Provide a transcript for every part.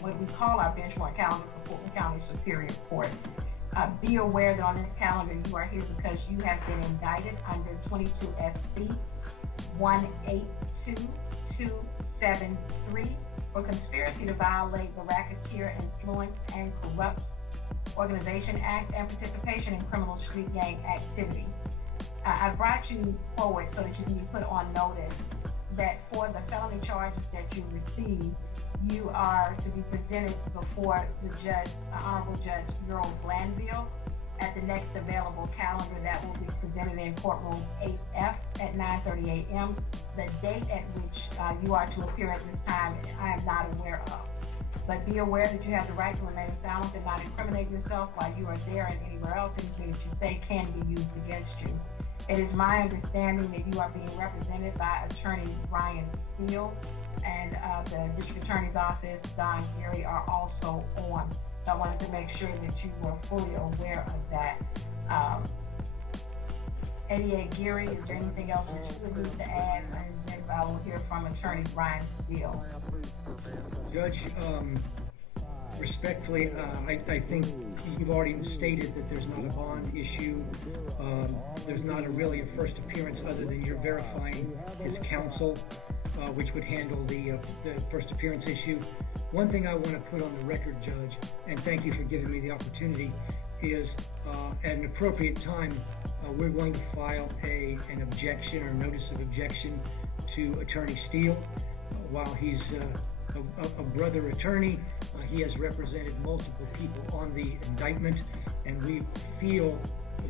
what we call our benchmark calendar for Fulton County Superior Court. Be aware that on this calendar you are here because you have been indicted under 22 SC 182273 for conspiracy to violate the Racketeer, Influence, and Corrupt Organization Act and participation in criminal street gang activity. I brought you forward so that you can be put on notice that for the felony charges that you receive, you are to be presented before the judge, Honorable Judge Earl Glanville, at the next available calendar that will be presented in courtroom 8F at 9:30 a.m. The date at which you are to appear at this time, I am not aware of. But be aware that you have the right to remain silent and not incriminate yourself while you are there and anywhere else. Anything that you say can be used against you. It is my understanding that you are being represented by Attorney Ryan Steele, and the District Attorney's Office, Don Gary, are also on. So I wanted to make sure that you were fully aware of that. ADA Gary, is there anything else that you would need to add? And then I will hear from Attorney Ryan Steele. Judge, respectfully, I think you've already stated that there's not a bond issue. There's not really a first appearance other than you're verifying his counsel, which would handle the first appearance issue. One thing I want to put on the record, Judge, and thank you for giving me the opportunity, is at an appropriate time, we're going to file an objection or notice of objection to Attorney Steele. While he's a brother attorney, he has represented multiple people on the indictment, and we feel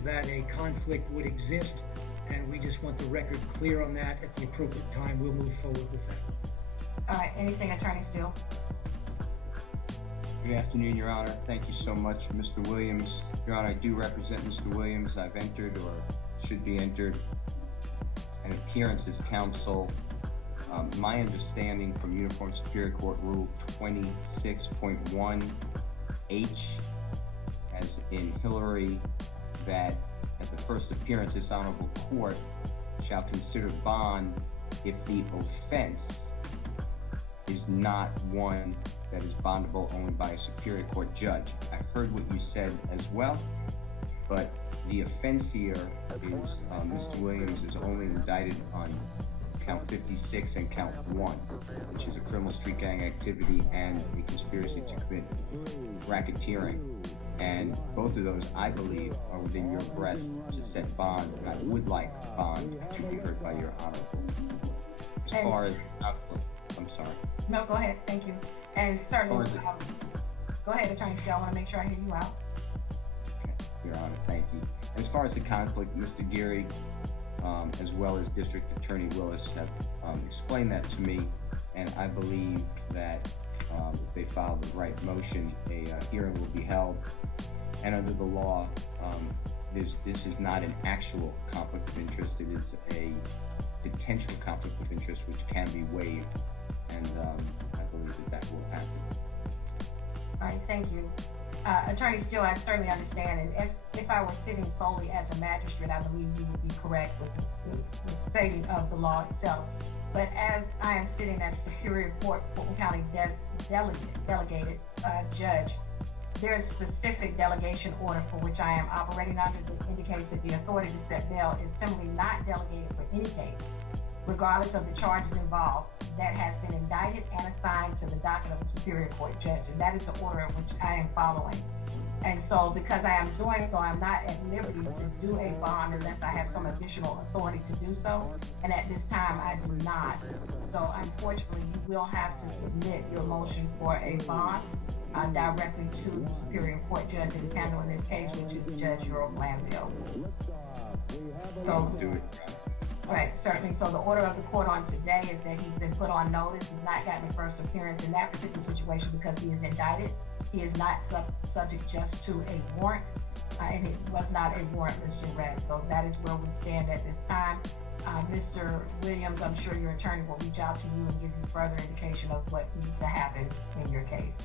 that a conflict would exist, and we just want the record clear on that. At the appropriate time, we'll move forward with that. All right, anything, Attorney Steele? Good afternoon, Your Honor. Thank you so much, Mr. Williams. Your Honor, I do represent Mr. Williams. I've entered, or should be entered, an appearance as counsel. My understanding from Uniform Superior Court Rule 26.1H, as in Hillary, that at the first appearance, this honorable court shall consider bond if the offense is not one that is bondable only by a Superior Court judge. I heard what you said as well, but the offense here is Mr. Williams is only indicted on count 56 and count 1, which is a criminal street gang activity and a conspiracy to commit racketeering. And both of those, I believe, are within your breast to set bond, and I would like bond to be heard by your honor. As far as I'm sorry. No, go ahead. Thank you. And certainly, go ahead, Attorney Steele. I want to make sure I hear you out. Okay, Your Honor, thank you. As far as the conflict, Mr. Geary, as well as District Attorney Willis, have explained that to me, and I believe that if they file the right motion, a hearing will be held. And under the law, this is not an actual conflict of interest. It is a potential conflict of interest which can be waived, and I believe that will happen. All right, thank you. Attorney Steele, I certainly understand, and if I were sitting solely as a magistrate, I believe you would be correct with the stating of the law itself. But as I am sitting as Superior Court Fulton County delegated judge, there is a specific delegation order for which I am operating under that indicates that the authority to set bail is simply not delegated for any case, regardless of the charges involved, that has been indicted and assigned to the docket of the Superior Court judge. And that is the order in which I am following. And so because I am doing so, I'm not at liberty to do a bond unless I have some additional authority to do so. And at this time, I do not. So unfortunately, you will have to submit your motion for a bond directly to the Superior Court judge that is handling this case, which is Judge Earl Glanville. So do it. Right, certainly. So the order of the court on today is that he's been put on notice. He's not gotten a first appearance in that particular situation because he is indicted. He is not subject just to a warrant, and it was not a warrantless arrest. So that is where we stand at this time. Mr. Williams, I'm sure your attorney will reach out to you and give you further indication of what needs to happen in your case.